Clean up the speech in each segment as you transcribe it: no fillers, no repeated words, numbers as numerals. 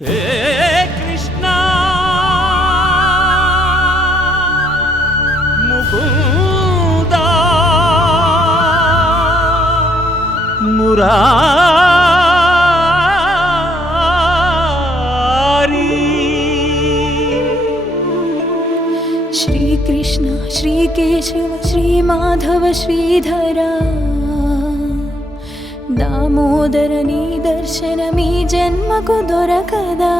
హే కృష్ణ ముకుంద మురారి శ్రీకృష్ణ శ్రీకేశవ శ్రీమాధవ శ్రీధరా దామోదర నీ దర్శనమీ జన్మకు దొరకదా.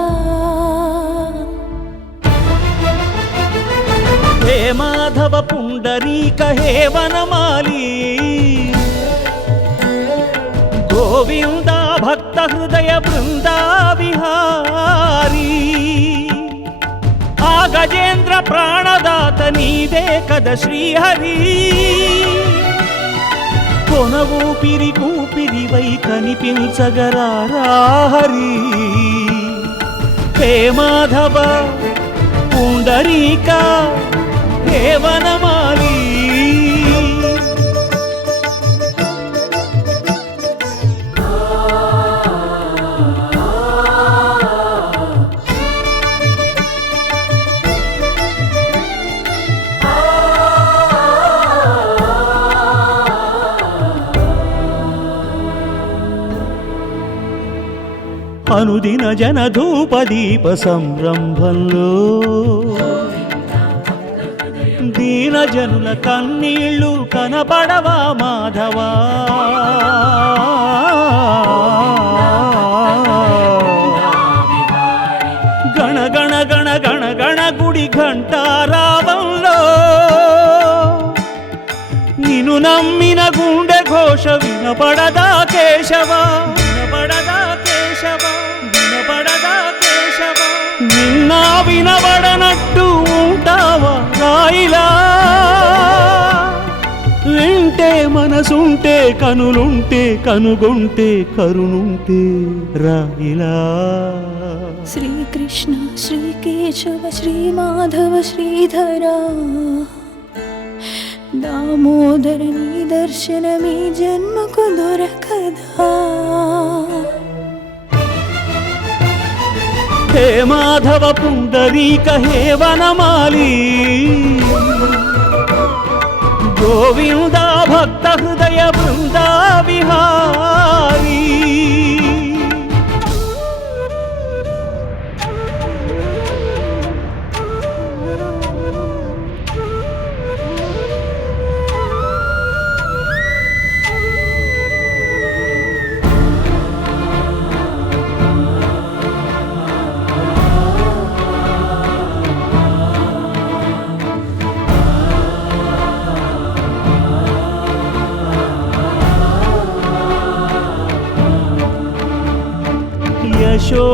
హే మాధవ పుండరీక హే వనమాలి గోవింద భక్త హృదయ బృందా విహారీ ఆ గజేంద్ర ప్రాణదాత నీవే కద శ్రీహరి కొన ఊపిరి కూపిరివై కనిపించగరారా హరి. హే మాధవ పుండరీక హే వనమాలి అనుదిన జనధూపదీప సంరంభంలో దీన జనుల కన్నీళ్ళు కనపడవా మాధవా. గణ గణ గణ గణ గణ గుడి ఘంటారావంలో నిన్ను నమ్మిన గుండె ఘోష వినపడదా కేశవా వినపడదా కేశవా వినపడదా కేశవా. నిన్నా వినబడనట్టు ఉంటావా రాయిలా వింటే మనసుంటే కనులుంటే కనుగొంటే కరుణుంటే రాయిలా. శ్రీకృష్ణ శ్రీకేశవ శ్రీమాధవ శ్రీధరా దామోదర నీ దర్శనమీ జన్మకు దొరకదా. హే మాధవ పుండరీక హే వనమాలి గోవింద భక్త హృదయ బృందా విహారీ.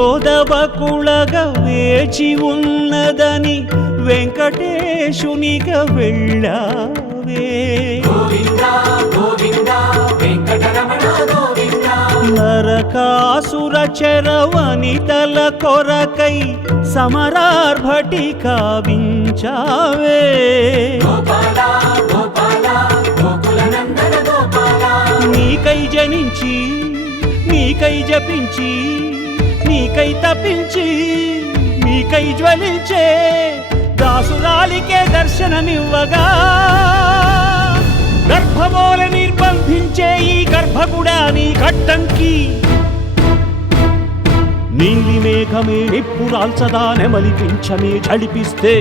యశోదవకుళగా వేచి ఉన్నదని వెంకటేశునిగా వెళ్ళావే. నరకాసుర చరవనితల కొరకై సమరార్భటి కావించావే. నీకై జనించి నీకై జపించి నీకై తప్పించి నీకై జ్వలించే దాసురాలికే దర్శనమివ్వగా గర్భమూల నిర్బంధించే ఈ గర్భగుడా నీ కట్టంకి నీలి మేఘమే నిప్పురాల్చదా నెమలి పింఛమే జడిపిస్తే